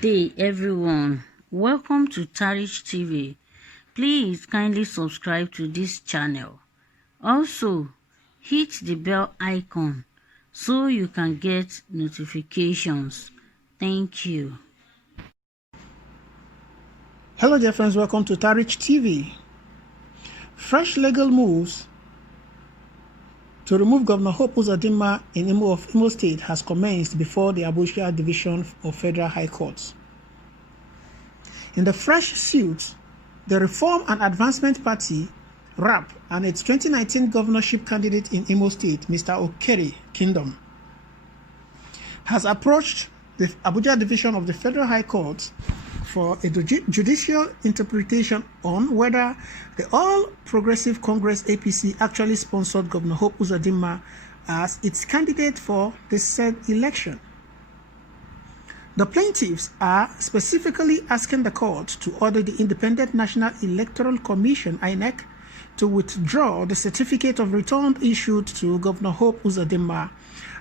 day, everyone. Welcome to Tarish TV. Please kindly subscribe to this channel. Also, hit the bell icon so you can get notifications. Thank you. Hello dear friends, welcome to Tarish TV. Fresh legal moves to remove Governor Hope Uzodinma in Imo State has commenced before the Abuja Division of Federal High Court. In the fresh suit, the Reform and Advancement Party, RAP, and its 2019 governorship candidate in Imo State, Mr. Okere Kingdom, has approached the Abuja Division of the Federal High Court for a judicial interpretation on whether the All Progressive Congress APC actually sponsored Governor Hope Uzodinma as its candidate for the said election. The plaintiffs are specifically asking the court to order the Independent National Electoral Commission (INEC) to withdraw the certificate of return issued to Governor Hope Uzodinma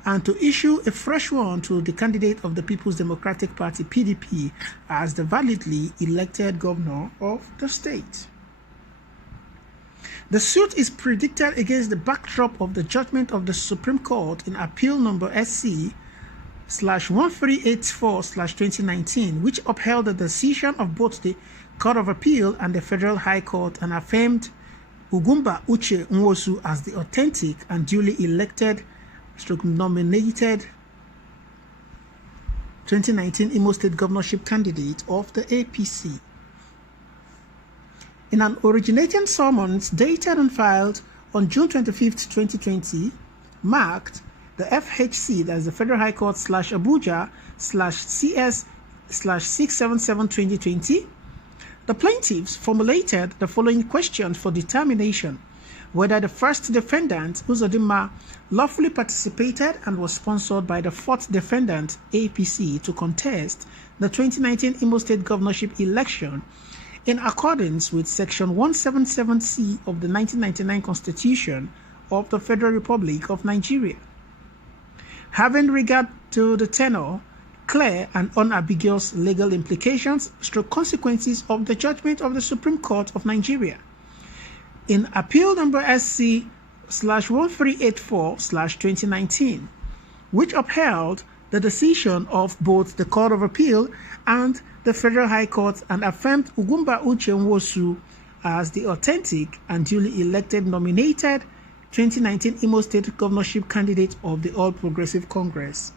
and to issue a fresh one to the candidate of the People's Democratic Party (PDP) as the validly elected governor of the state. The suit is predicted against the backdrop of the judgment of the Supreme Court in Appeal Number SC/1384/2019, which upheld the decision of both the Court of Appeal and the Federal High Court and affirmed Uzodinma Uche Nwosu as the authentic and duly elected nominated 2019 Imo State governorship candidate of the APC. In an originating summons dated and filed on June 25, 2020, marked the FHC, that is the Federal High Court /Abuja/CS/677/2020, the plaintiffs formulated the following questions for determination: whether the first defendant, Uzodinma, lawfully participated and was sponsored by the fourth defendant, APC, to contest the 2019 Imo State governorship election in accordance with Section 177C of the 1999 Constitution of the Federal Republic of Nigeria. Having regard to the tenor, clear and unambiguous legal implications / consequences of the judgment of the Supreme Court of Nigeria. In Appeal Number SC/1384/2019, which upheld the decision of both the Court of Appeal and the Federal High Court and affirmed Uzodinma Uche Nwosu as the authentic and duly elected nominated 2019 Imo State governorship candidate of the All Progressive Congress,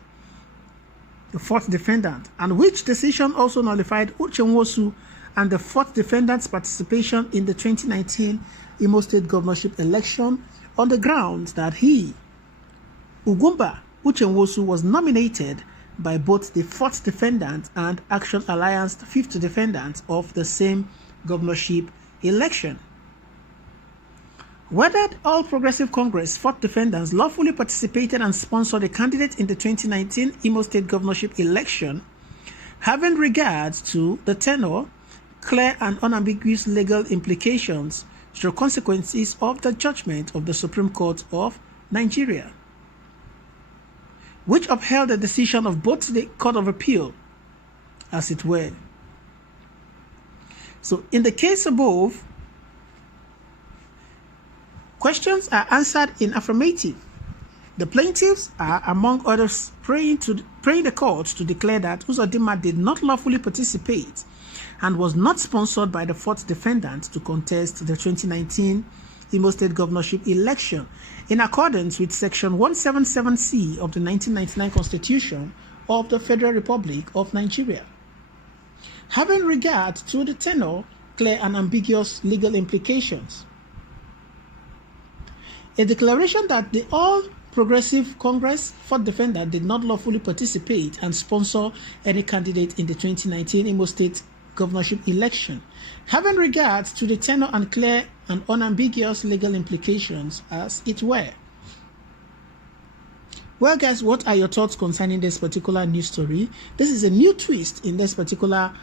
the fourth defendant, and which decision also nullified Uche Nwosu and the fourth defendant's participation in the 2019 Imo State governorship election on the grounds that he, Uzodinma Uche Nwosu, was nominated by both the fourth defendant and Action Alliance fifth defendant of the same governorship election. Whether the All Progressive Congress fourth defendants lawfully participated and sponsored a candidate in the 2019 Imo State governorship election, having regard to the tenor, clear and unambiguous legal implications / consequences of the judgment of the Supreme Court of Nigeria, which upheld the decision of both the Court of Appeal, as it were. So, in the case above, questions are answered in affirmative. The plaintiffs are, among others, praying the court to declare that Uzodinma did not lawfully participate and was not sponsored by the fourth defendant to contest the 2019 Imo State governorship election in accordance with Section 177C of the 1999 Constitution of the Federal Republic of Nigeria. Having regard to the tenor, clear and ambiguous legal implications, a declaration that the All Progressive Congress fourth defendant did not lawfully participate and sponsor any candidate in the 2019 Imo State governorship election, having regard to the tenor and clear and unambiguous legal implications, as it were. Well, guys, what are your thoughts concerning this particular news story? This is a new twist in this particular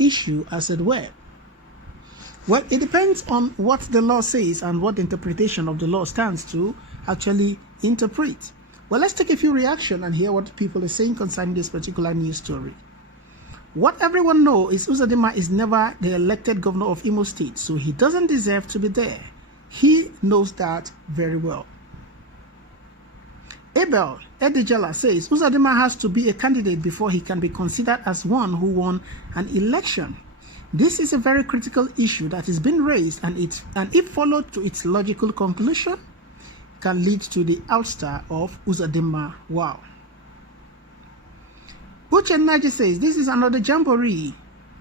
issue, as it were. Well, it depends on what the law says and what the interpretation of the law stands to actually interpret. Well, let's take a few reactions and hear what people are saying concerning this particular news story. What everyone knows is Uzodinma is never the elected governor of Imo State, so he doesn't deserve to be there. He knows that very well. Abel Edijala says Uzodinma has to be a candidate before he can be considered as one who won an election. This is a very critical issue that has been raised, and if followed to its logical conclusion, can lead to the ouster of Uzodinma. Wow. Uche Naji says this is another jamboree,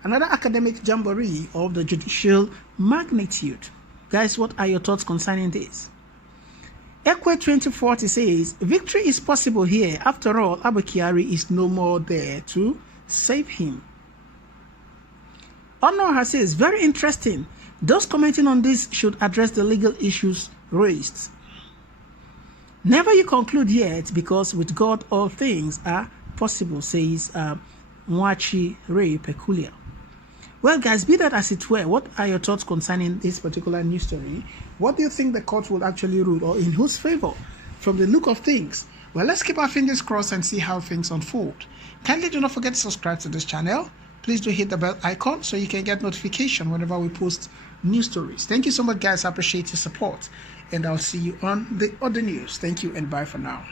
another academic jamboree of the judicial magnitude. Guys, what are your thoughts concerning this? Ekwe 2040 says victory is possible here. After all, Abba Kyari is no more there to save him. Honor says very interesting. Those commenting on this should address the legal issues raised. Never you conclude yet, because with God all things are possible, says Mwachi Ray Peculiar. Well, guys, be that as it were, what are your thoughts concerning this particular news story? What do you think the court will actually rule, or in whose favor? From the look of things, well, let's keep our fingers crossed and see how things unfold. Kindly do not forget to subscribe to this channel. Please do hit the bell icon so you can get notification whenever we post news stories. Thank you so much, guys. I appreciate your support, and I'll see you on the other news. Thank you and bye for now.